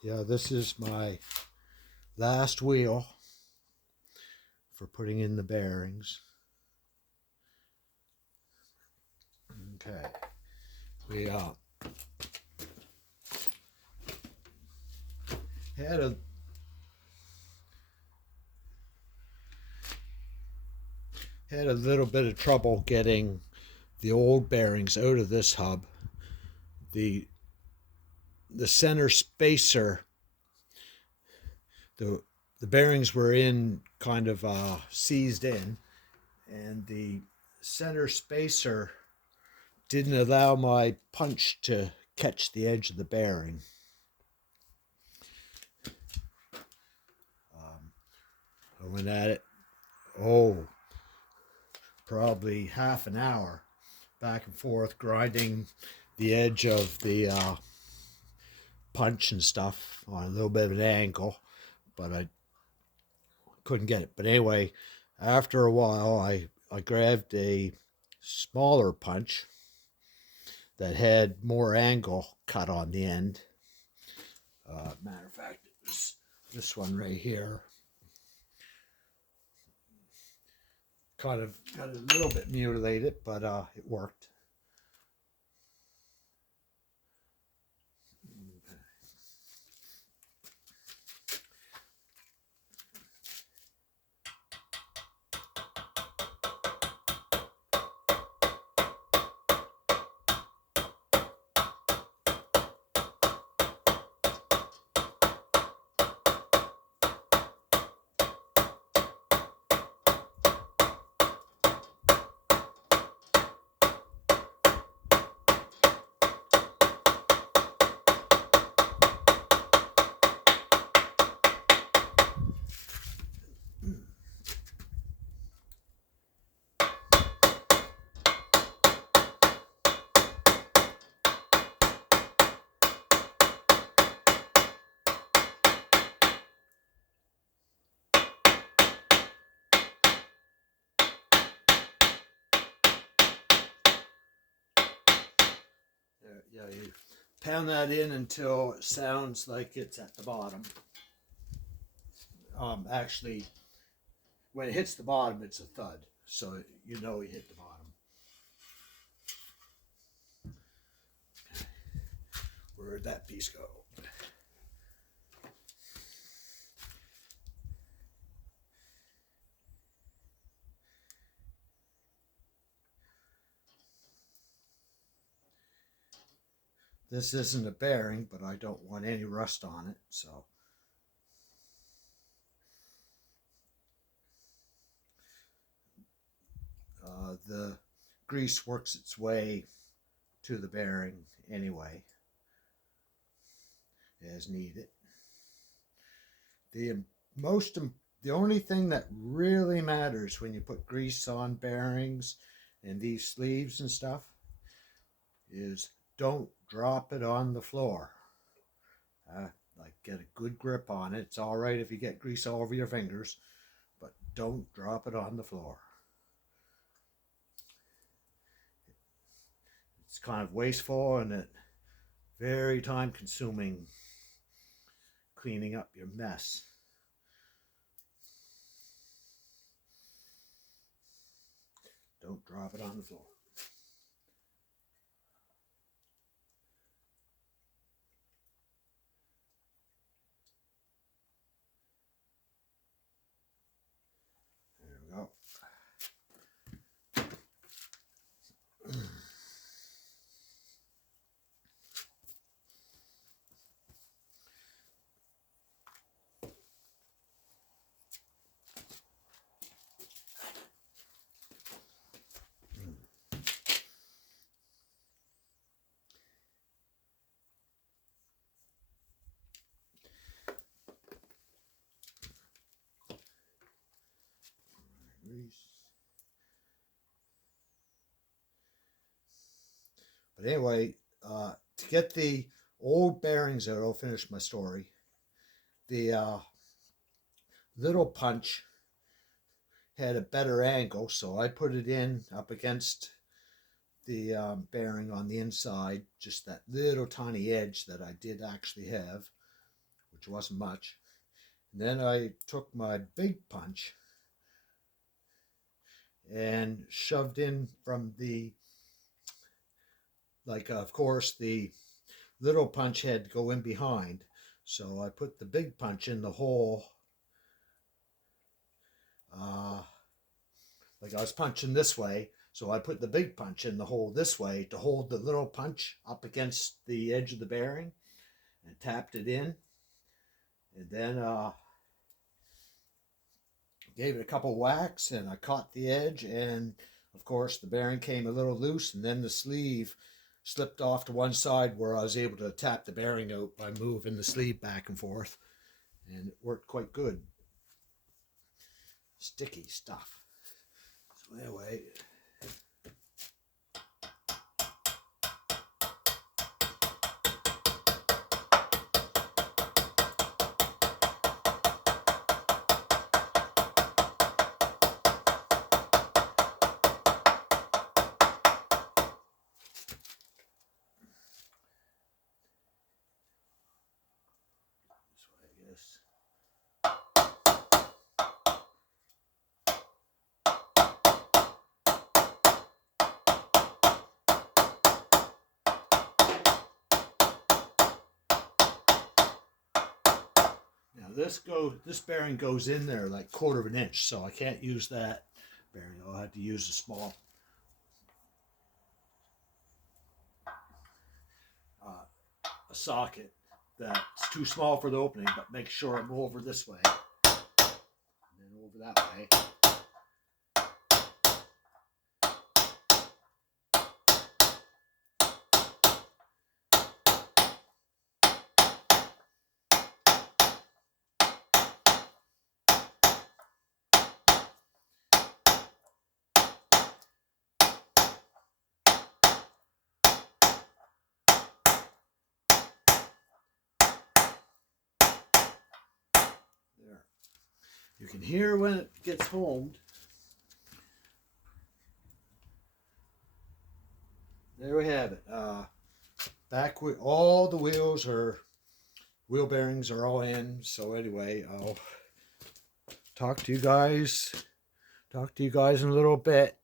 Yeah, this is my last wheel for putting in the bearings. Okay, we had a little bit of trouble getting the old bearings out of this hub. The center spacer, the bearings were in kind of seized in, and the center spacer didn't allow my punch to catch the edge of the bearing. I went at it, probably half an hour, back and forth, grinding the edge of the punch and stuff on a little bit of an angle, but I couldn't get it. But anyway, after a while, I grabbed a smaller punch that had more angle cut on the end. Matter of fact, it was this one right here. Kind of got a little bit mutilated, but it worked. Yeah, you pound that in until it sounds like it's at the bottom. Actually, when it hits the bottom, it's a thud, so you know you hit the bottom. Where'd that piece go? This isn't a bearing, but I don't want any rust on it, so. The grease works its way to the bearing anyway, as needed. The most the only thing that really matters when you put grease on bearings and these sleeves and stuff is don't drop it on the floor. Like get a good grip on it. It's all right if you get grease all over your fingers, but don't drop it on the floor. It's kind of wasteful and very time consuming cleaning up your mess. Don't drop it on the floor. There we go. But anyway, to get the old bearings out, I'll finish my story. The little punch had a better angle, so I put it in up against the bearing on the inside, just that little tiny edge that I did actually have, which wasn't much. And then I took my big punch and shoved in from the, like, of course, the little punch had to go in behind. So I put the big punch in the hole. Like I was punching this way, so I put the big punch in the hole this way to hold the little punch up against the edge of the bearing and tapped it in. And then gave it a couple whacks and I caught the edge, and of course the bearing came a little loose, and then the sleeve slipped off to one side where I was able to tap the bearing out by moving the sleeve back and forth, and it worked quite good. Sticky stuff. So anyway, this. Now this bearing goes in there like 1/4 of an inch, so I can't use that bearing. I'll have to use a small a socket that's too small for the opening, but make sure I go over this way and then over that way. There. You can hear when it gets homed. There we have it. Back with all the wheel bearings are all in. So anyway, I'll talk to you guys in a little bit.